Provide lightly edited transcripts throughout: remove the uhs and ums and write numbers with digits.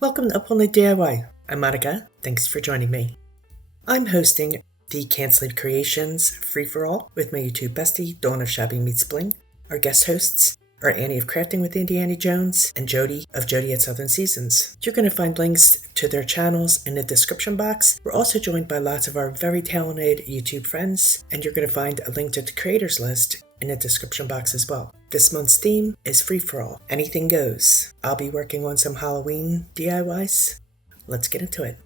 Welcome to Up All Night DIY. I'm Monica. Thanks for joining me. I'm hosting the Can't Sleep Creations free-for-all with my YouTube bestie, Dawn of Shabby Meets Bling. Our guest hosts are Annie of Crafting with Indiana Jones and Jody of Jody at Southern Seasons. You're going to find links to their channels in the description box. We're also joined by lots of our very talented YouTube friends, and you're going to find a link to the creators list in the description box as well. This month's theme is free-for-all. Anything goes. I'll be working on some Halloween DIYs. Let's get into it.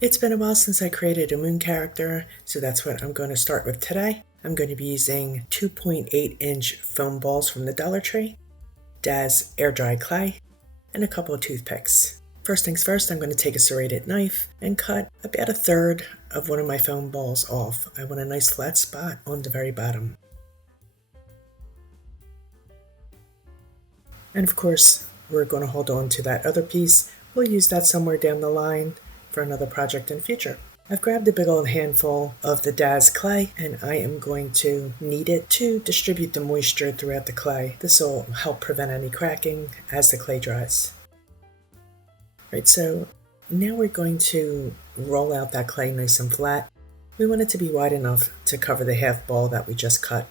It's been a while since I created a moon character, so that's what I'm going to start with today. I'm going to be using 2.8-inch foam balls from the Dollar Tree, Daz air dry clay, and a couple of toothpicks. First things first, I'm going to take a serrated knife and cut about a third of one of my foam balls off. I want a nice flat spot on the very bottom. And of course, we're going to hold on to that other piece. We'll use that somewhere down the line for another project in the future. I've grabbed a big old handful of the Daz clay and I am going to knead it to distribute the moisture throughout the clay. This will help prevent any cracking as the clay dries. Right, so now we're going to roll out that clay nice and flat. We want it to be wide enough to cover the half ball that we just cut.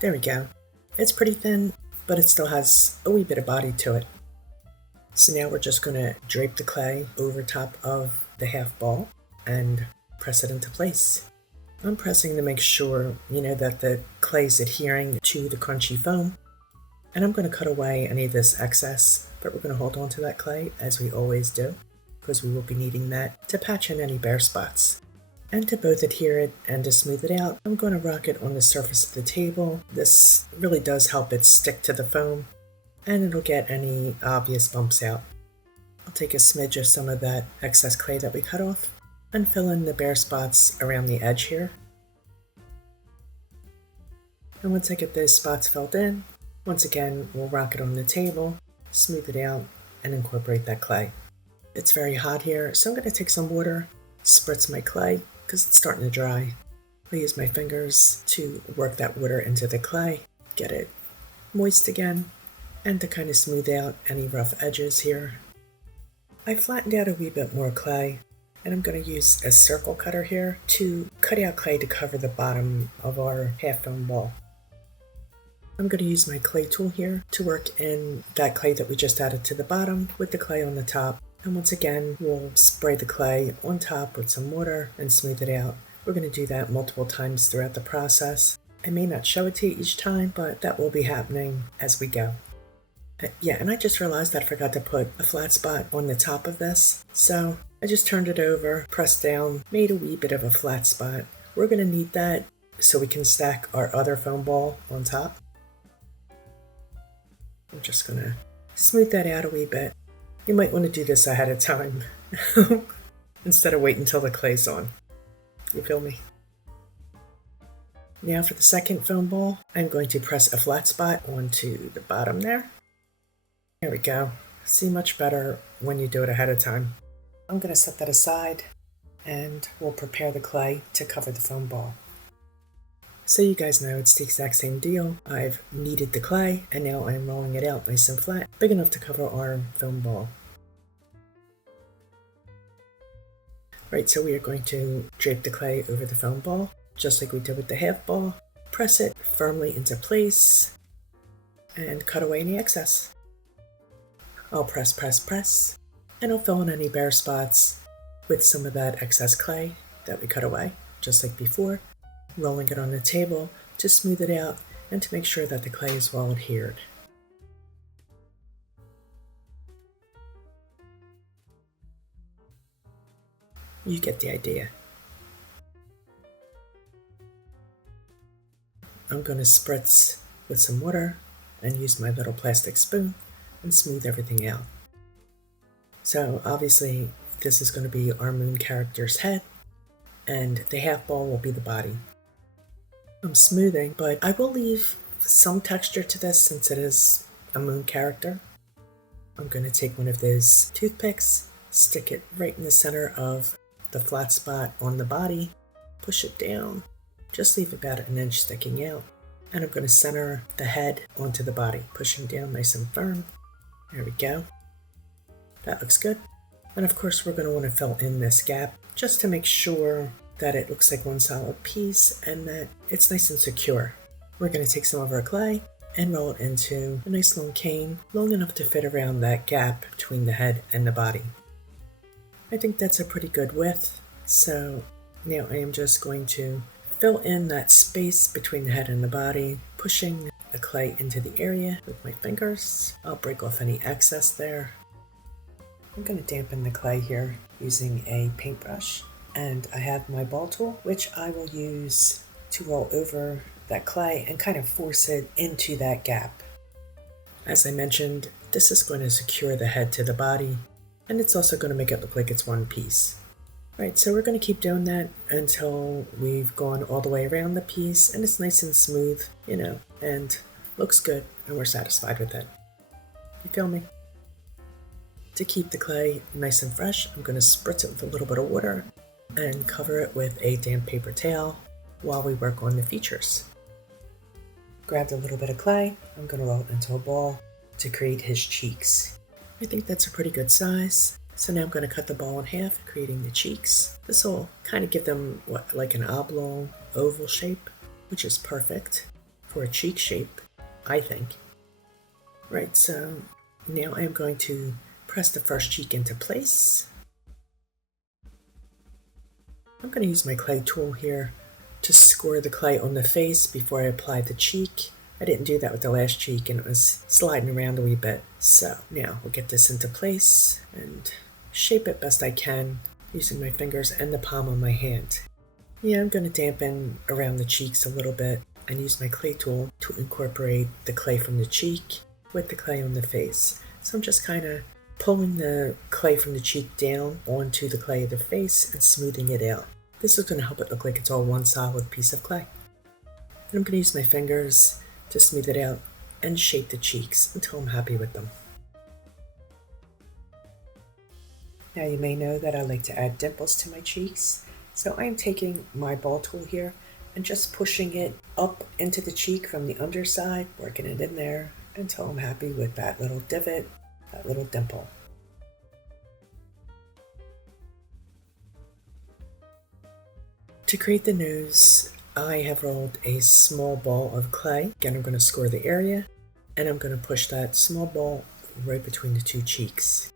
There we go. It's pretty thin, but it still has a wee bit of body to it. So now we're just going to drape the clay over top of the half ball and press it into place. I'm pressing to make sure, that the clay is adhering to the crunchy foam. And I'm going to cut away any of this excess, but we're going to hold on to that clay as we always do, because we will be needing that to patch in any bare spots. And to both adhere it and to smooth it out, I'm going to rock it on the surface of the table. This really does help it stick to the foam, and it'll get any obvious bumps out. I'll take a smidge of some of that excess clay that we cut off and fill in the bare spots around the edge here. And once I get those spots filled in, once again, we'll rock it on the table, smooth it out, and incorporate that clay. It's very hot here, so I'm going to take some water, spritz my clay, because it's starting to dry. I'll use my fingers to work that water into the clay, get it moist again, and to kind of smooth out any rough edges here. I flattened out a wee bit more clay, and I'm going to use a circle cutter here to cut out clay to cover the bottom of our half foam ball. I'm going to use my clay tool here to work in that clay that we just added to the bottom with the clay on the top. And once again, we'll spray the clay on top with some water and smooth it out. We're going to do that multiple times throughout the process. I may not show it to you each time, but that will be happening as we go. Yeah, and I just realized that I forgot to put a flat spot on the top of this. So I just turned it over, pressed down, made a wee bit of a flat spot. We're going to need that so we can stack our other foam ball on top. I'm just going to smooth that out a wee bit. You might want to do this ahead of time instead of waiting until the clay's on. You feel me? Now for the second foam ball, I'm going to press a flat spot onto the bottom there. There we go. See much better when you do it ahead of time. I'm going to set that aside and we'll prepare the clay to cover the foam ball. So you guys know it's the exact same deal. I've kneaded the clay and now I'm rolling it out nice and flat, big enough to cover our foam ball. Right, so we are going to drape the clay over the foam ball, just like we did with the half ball. Press it firmly into place and cut away any excess. I'll press, and I'll fill in any bare spots with some of that excess clay that we cut away, just like before, rolling it on the table to smooth it out and to make sure that the clay is well adhered. You get the idea. I'm going to spritz with some water and use my little plastic spoon and smooth everything out. So obviously this is going to be our moon character's head and the half ball will be the body. I'm smoothing, but I will leave some texture to this since it is a moon character. I'm going to take one of those toothpicks, stick it right in the center of the flat spot on the body, push it down, just leave about an inch sticking out, and I'm going to center the head onto the body, pushing down nice and firm, There we go. That looks good. And of course we're going to want to fill in this gap just to make sure that it looks like one solid piece and that it's nice and secure. We're going to take some of our clay and roll it into a nice long cane, long enough to fit around that gap between the head and the body. I think that's a pretty good width, so now I am just going to fill in that space between the head and the body, pushing the clay into the area with my fingers. I'll break off any excess there. I'm going to dampen the clay here using a paintbrush, and I have my ball tool, which I will use to roll over that clay and kind of force it into that gap. As I mentioned, this is going to secure the head to the body, and it's also going to make it look like it's one piece. Right, so we're going to keep doing that until we've gone all the way around the piece and it's nice and smooth, and looks good and we're satisfied with it. You feel me? To keep the clay nice and fresh, I'm going to spritz it with a little bit of water and cover it with a damp paper towel while we work on the features. Grabbed a little bit of clay, I'm going to roll it into a ball to create his cheeks. I think that's a pretty good size. So now I'm going to cut the ball in half, creating the cheeks. This will kind of give them like an oblong oval shape, which is perfect for a cheek shape, I think. Right, so now I am going to press the first cheek into place. I'm going to use my clay tool here to score the clay on the face before I apply the cheek. I didn't do that with the last cheek and it was sliding around a wee bit. So now we'll get this into place and shape it best I can using my fingers and the palm of my hand. Yeah, I'm going to dampen around the cheeks a little bit and use my clay tool to incorporate the clay from the cheek with the clay on the face. So I'm just kind of pulling the clay from the cheek down onto the clay of the face and smoothing it out. This is going to help it look like it's all one solid piece of clay. And I'm going to use my fingers to smooth it out and shape the cheeks until I'm happy with them. Now you may know that I like to add dimples to my cheeks, so I am taking my ball tool here and just pushing it up into the cheek from the underside, working it in there until I'm happy with that little divot, that little dimple. To create the nose, I have rolled a small ball of clay. Again, I'm going to score the area, and I'm going to push that small ball right between the two cheeks.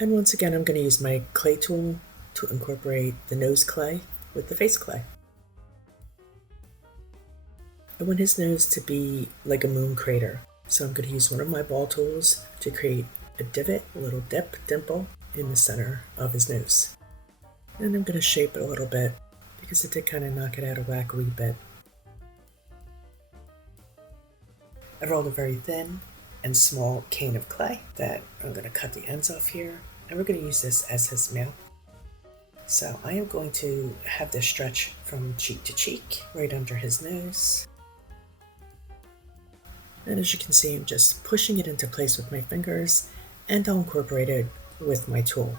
And once again, I'm going to use my clay tool to incorporate the nose clay with the face clay. I want his nose to be like a moon crater, so I'm going to use one of my ball tools to create a divot, a little dimple in the center of his nose. And I'm going to shape it a little bit because it did kind of knock it out of whack a wee bit. I rolled a very thin and small cane of clay that I'm going to cut the ends off here, and we're going to use this as his mouth. So I am going to have this stretch from cheek to cheek, right under his nose. And as you can see, I'm just pushing it into place with my fingers, and I'll incorporate it with my tool.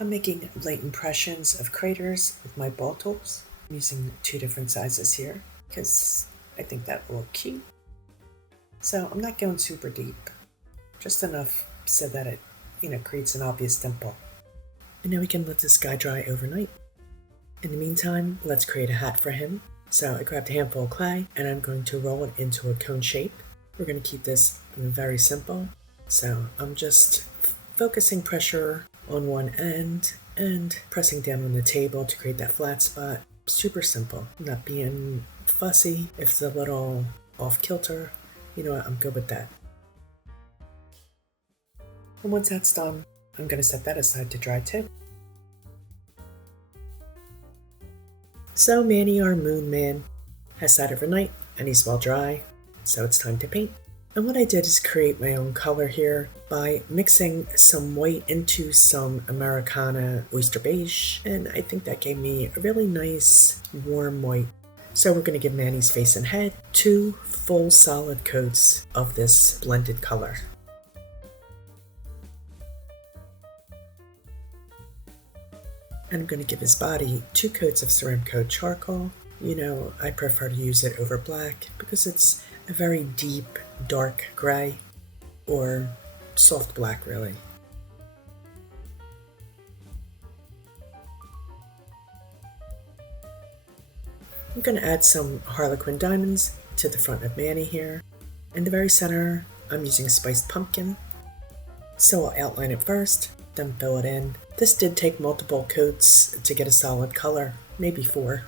I'm making light impressions of craters with my ball tools. I'm using 2 different sizes here because I think that will look cute. So I'm not going super deep, just enough so that it, creates an obvious dimple. And now we can let this guy dry overnight. In the meantime, let's create a hat for him. So I grabbed a handful of clay and I'm going to roll it into a cone shape. We're going to keep this very simple. So I'm just focusing pressure on one end and pressing down on the table to create that flat spot. Super simple, not being fussy. If it's a little off kilter, I'm good with that. And once that's done, I'm going to set that aside to dry too. So Manny, our moon man, has sat overnight and he's well dry, so it's time to paint. And what I did is create my own color here by mixing some white into some Americana Oyster Beige, and I think that gave me a really nice warm white. So we're going to give Manny's face and head 2 full solid coats of this blended color. And I'm going to give his body 2 coats of Ceramcoat Charcoal You know, I prefer to use it over black because it's a very deep, dark gray, or soft black really. I'm going to add some Harlequin diamonds to the front of Manny here. In the very center, I'm using spiced pumpkin. So I'll outline it first, then fill it in. This did take multiple coats to get a solid color, maybe 4.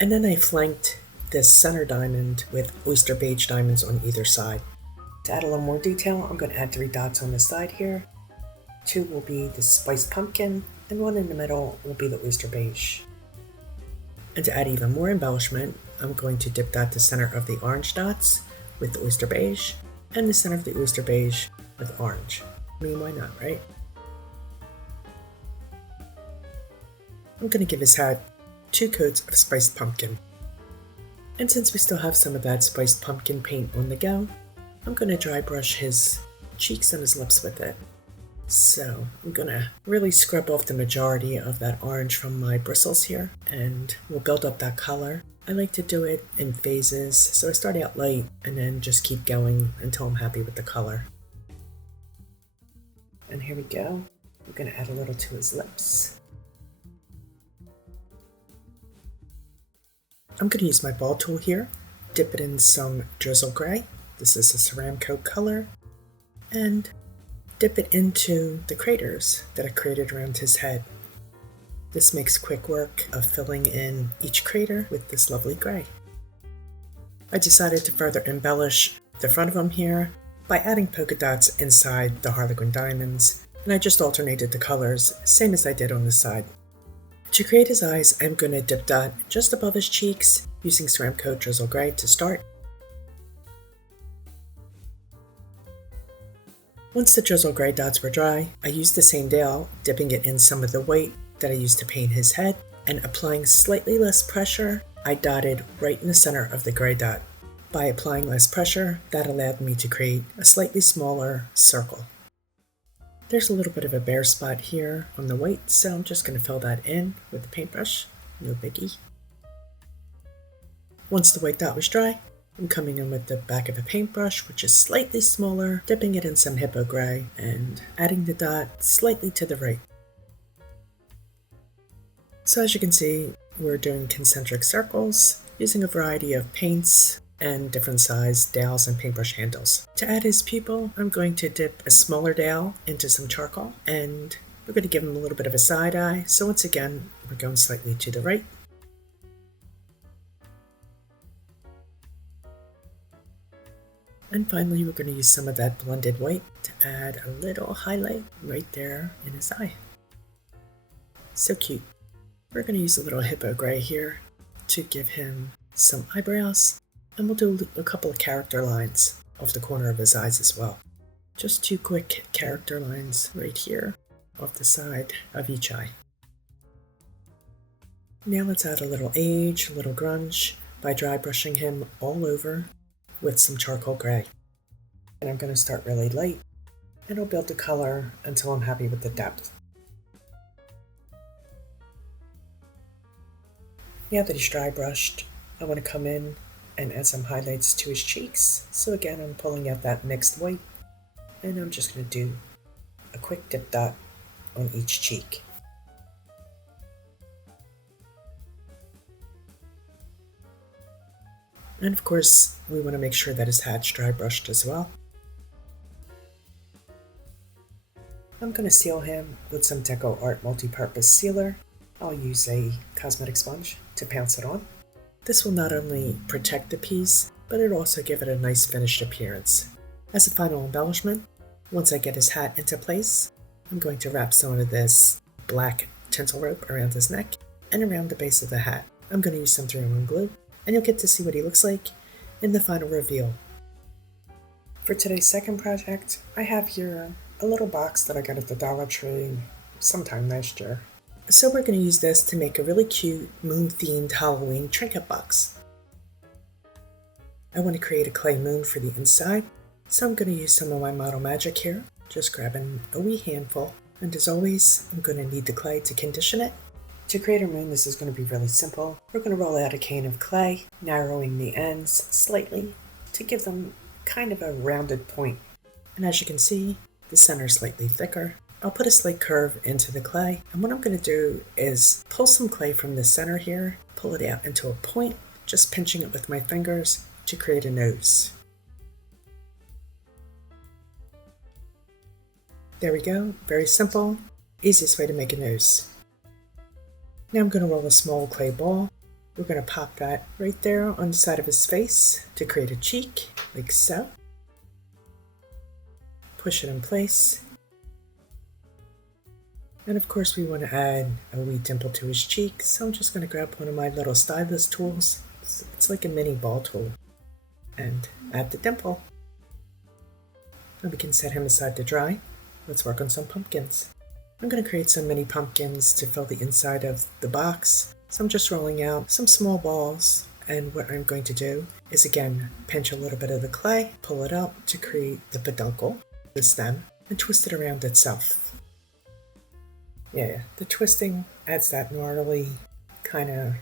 And then I flanked this center diamond with Oyster Beige diamonds on either side. To add a little more detail, I'm going to add 3 dots on the side here. 2 will be the spiced pumpkin, and 1 in the middle will be the Oyster Beige. And to add even more embellishment, I'm going to dip dot the center of the orange dots with the Oyster Beige, and the center of the Oyster Beige with orange. I mean, why not, right? I'm going to give his hat 2 coats of spiced pumpkin. And since we still have some of that spiced pumpkin paint on the go, I'm going to dry brush his cheeks and his lips with it. So I'm going to really scrub off the majority of that orange from my bristles here, and we'll build up that color. I like to do it in phases, so I start out light and then just keep going until I'm happy with the color. And here we go. I'm going to add a little to his lips. I'm going to use my ball tool here, dip it in some Drizzle gray. This is a Ceramcoat color, and dip it into the craters that I created around his head. This makes quick work of filling in each crater with this lovely gray. I decided to further embellish the front of him here by adding polka dots inside the Harlequin diamonds, and I just alternated the colors, same as I did on the side. To create his eyes, I'm going to dip dot just above his cheeks using Ceramcoat Drizzle Gray to start. Once the Drizzle Gray dots were dry, I used the same dowel, dipping it in some of the white that I used to paint his head, and applying slightly less pressure, I dotted right in the center of the gray dot. By applying less pressure, that allowed me to create a slightly smaller circle. There's a little bit of a bare spot here on the white, so I'm just going to fill that in with the paintbrush, no biggie. Once the white dot was dry, I'm coming in with the back of a paintbrush, which is slightly smaller, dipping it in some Hippo gray, and adding the dot slightly to the right. So as you can see, we're doing concentric circles, using a variety of paints and different size dowels and paintbrush handles. To add his pupil, I'm going to dip a smaller dowel into some charcoal, and we're going to give him a little bit of a side eye. So once again, we're going slightly to the right. And finally, we're going to use some of that blended white to add a little highlight right there in his eye. So cute. We're going to use a little Hippo gray here to give him some eyebrows, and we'll do a couple of character lines off the corner of his eyes as well. Just 2 quick character lines right here off the side of each eye. Now let's add a little age, a little grunge by dry brushing him all over with some charcoal gray. And I'm going to start really light, and I'll build the color until I'm happy with the depth. Now that he's dry brushed, I want to come in and add some highlights to his cheeks. So again, I'm pulling out that mixed white, and I'm just going to do a quick dip dot on each cheek. And of course, we want to make sure that his hat's dry brushed as well. I'm going to seal him with some DecoArt multi-purpose sealer. I'll use a cosmetic sponge to pounce it on. This will not only protect the piece, but it'll also give it a nice finished appearance. As a final embellishment, once I get his hat into place, I'm going to wrap some of this black tinsel rope around his neck and around the base of the hat. I'm going to use some 3-in-1 glue, and you'll get to see what he looks like in the final reveal. For today's second project, I have here a little box that I got at the Dollar Tree sometime last year. So we're going to use this to make a really cute moon-themed Halloween trinket box. I want to create a clay moon for the inside, so I'm going to use some of my Model Magic here, just grabbing a wee handful. And as always, I'm going to need the clay to condition it. To create our moon, this is going to be really simple. We're going to roll out a can of clay, narrowing the ends slightly to give them kind of a rounded point. And as you can see, the center is slightly thicker. I'll put a slight curve into the clay, and what I'm going to do is pull some clay from the center here, pull it out into a point, just pinching it with my fingers to create a nose. There we go, very simple, easiest way to make a nose. Now I'm going to roll a small clay ball. We're going to pop that right there on the side of his face to create a cheek, like so. Push it in place. And of course we want to add a wee dimple to his cheek, so I'm just going to grab one of my little stylus tools. It's like a mini ball tool. And add the dimple. Now we can set him aside to dry. Let's work on some pumpkins. I'm going to create some mini pumpkins to fill the inside of the box. So I'm just rolling out some small balls, and what I'm going to do is again pinch a little bit of the clay, pull it up to create the peduncle, the stem, and twist it around itself. Yeah, the twisting adds that gnarly, kind of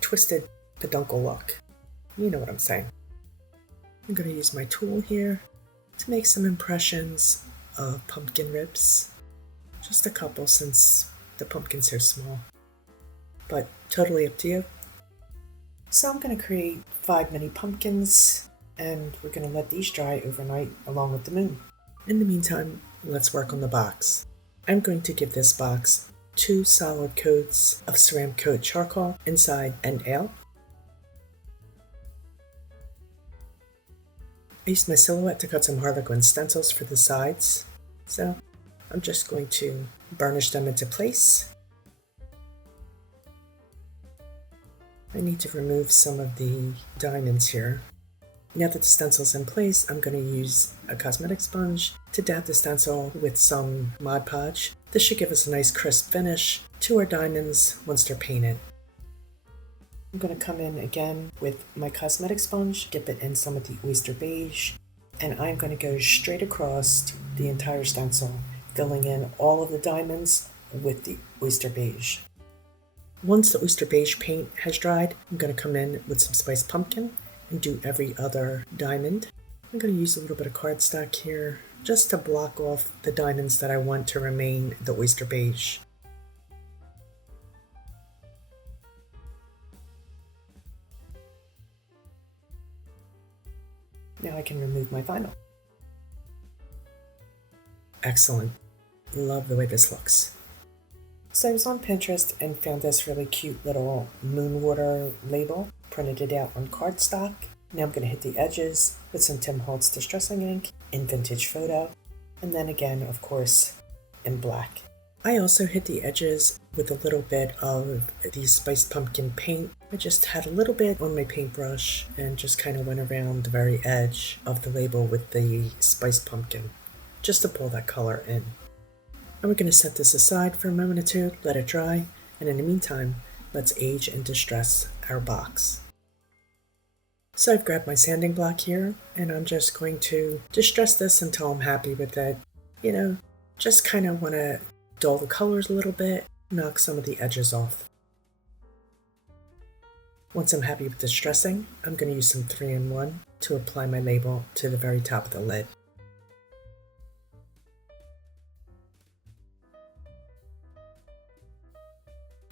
twisted peduncle look. You know what I'm saying. I'm going to use my tool here to make some impressions of pumpkin ribs. Just a couple since the pumpkins are small, but totally up to you. So I'm going to create 5 mini pumpkins, and we're going to let these dry overnight along with the moon. In the meantime, let's work on the box. I'm going to give this box 2 solid coats of Ceramcoat Charcoal inside and out. I used my silhouette to cut some Harlequin stencils for the sides, so I'm just going to burnish them into place. I need to remove some of the diamonds here. Now that the stencil's in place, I'm going to use a cosmetic sponge to dab the stencil with some Mod Podge. This should give us a nice crisp finish to our diamonds once they're painted. I'm going to come in again with my cosmetic sponge, dip it in some of the Oyster Beige, and I'm going to go straight across the entire stencil, filling in all of the diamonds with the Oyster Beige. Once the Oyster Beige paint has dried, I'm going to come in with some spiced pumpkin and do every other diamond. I'm going to use a little bit of cardstock here just to block off the diamonds that I want to remain the Oyster Beige. Now I can remove my vinyl. Excellent. Love the way this looks. So I was on Pinterest and found this really cute little moon water label, printed it out on cardstock. Now I'm going to hit the edges with some Tim Holtz Distressing Ink in Vintage Photo, and then again, of course, in black. I also hit the edges with a little bit of the spiced pumpkin paint. I just had a little bit on my paintbrush and just kind of went around the very edge of the label with the spiced pumpkin, just to pull that color in. And we're going to set this aside for a moment or two, let it dry, and in the meantime, let's age and distress our box. So I've grabbed my sanding block here, and I'm just going to distress this until I'm happy with it. You know, just kind of want to dull the colors a little bit, knock some of the edges off. Once I'm happy with distressing, I'm going to use some 3-in-1 to apply my label to the very top of the lid.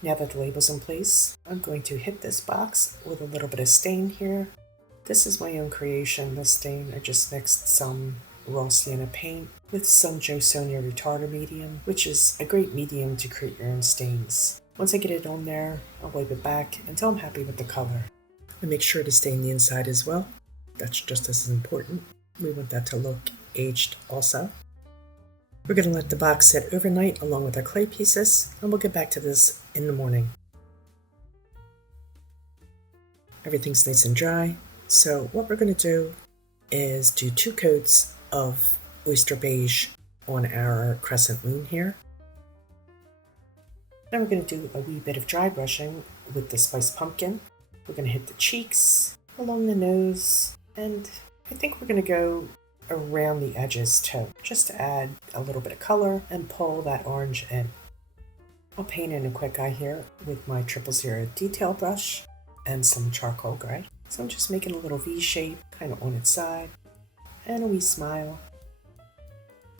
Now that the label's in place, I'm going to hit this box with a little bit of stain here. This is my own creation, this stain. I just mixed some raw Sienna paint with some Jo Sonja retarder medium, which is a great medium to create your own stains. Once I get it on there, I'll wipe it back until I'm happy with the color. I make sure to stain the inside as well. That's just as important. We want that to look aged also. We're going to let the box sit overnight along with our clay pieces, and we'll get back to this in the morning. Everything's nice and dry, so what we're going to do is do 2 coats of Oyster Beige on our crescent moon here. Then we're going to do a wee bit of dry brushing with the spiced pumpkin. We're going to hit the cheeks, along the nose, and I think we're going to go around the edges too, just to add a little bit of color and pull that orange in. I'll paint in a quick eye here with my 000 detail brush and some charcoal gray. So I'm just making a little V shape kind of on its side and a wee smile.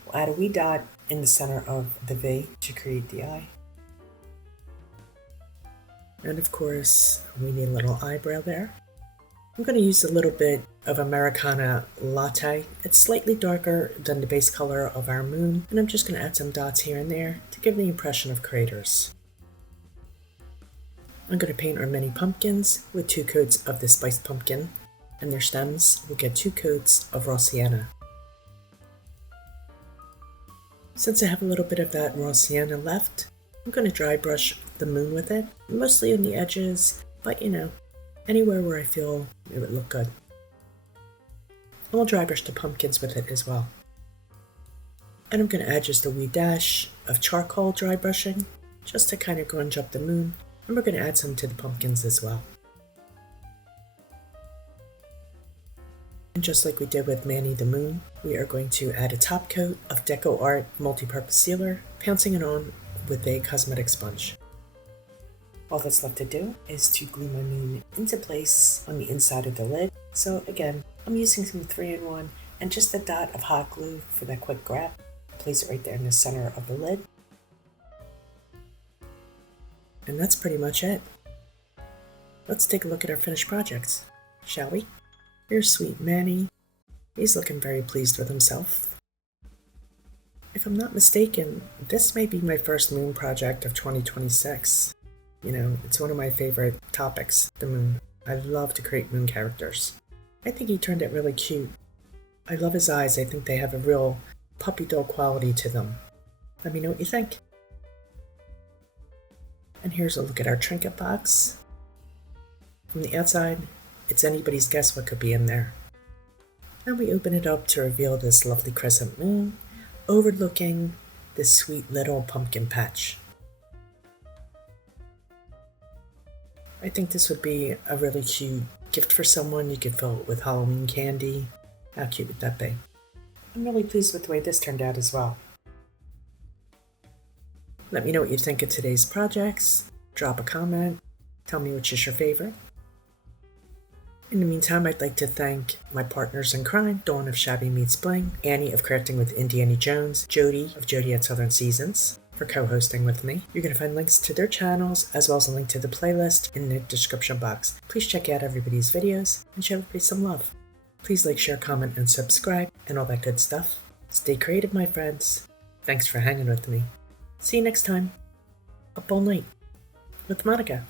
We'll add a wee dot in the center of the V to create the eye. And of course, we need a little eyebrow there. I'm going to use a little bit of Americana Latte. It's slightly darker than the base color of our moon, and I'm just going to add some dots here and there to give the impression of craters. I'm going to paint our mini pumpkins with 2 coats of the spiced pumpkin, and their stems will get 2 coats of raw sienna. Since I have a little bit of that raw sienna left, I'm going to dry brush the moon with it, mostly on the edges, but anywhere where I feel it would look good. And I'll dry brush the pumpkins with it as well. And I'm going to add just a wee dash of charcoal dry brushing, just to kind of grunge up the moon, and we're going to add some to the pumpkins as well. And just like we did with Manny the moon, we are going to add a top coat of DecoArt multi-purpose sealer, pouncing it on with a cosmetic sponge. All that's left to do is to glue my moon into place on the inside of the lid. So again, I'm using some 3-in-1 and just a dot of hot glue for that quick grab. Place it right there in the center of the lid. And that's pretty much it. Let's take a look at our finished projects, shall we? Here's sweet Manny. He's looking very pleased with himself. If I'm not mistaken, this may be my first moon project of 2026. It's one of my favorite topics, the moon. I love to create moon characters. I think he turned out really cute. I love his eyes. I think they have a real puppy dog quality to them. Let me know what you think. And here's a look at our trinket box. From the outside, it's anybody's guess what could be in there. And we open it up to reveal this lovely crescent moon overlooking this sweet little pumpkin patch. I think this would be a really cute gift for someone. You could fill it with Halloween candy. How cute would that be? I'm really pleased with the way this turned out as well. Let me know what you think of today's projects. Drop a comment. Tell me which is your favorite. In the meantime, I'd like to thank my partners in crime, Dawn of Shabby Meets Bling, Annie of Crafting with Indiana Jones, Jody of Jody at Southern Seasons, for co-hosting with me. You're going to find links to their channels, as well as a link to the playlist in the description box. Please check out everybody's videos and show everybody some love. Please like, share, comment, and subscribe, and all that good stuff. Stay creative, my friends. Thanks for hanging with me. See you next time. Up all night with Monica.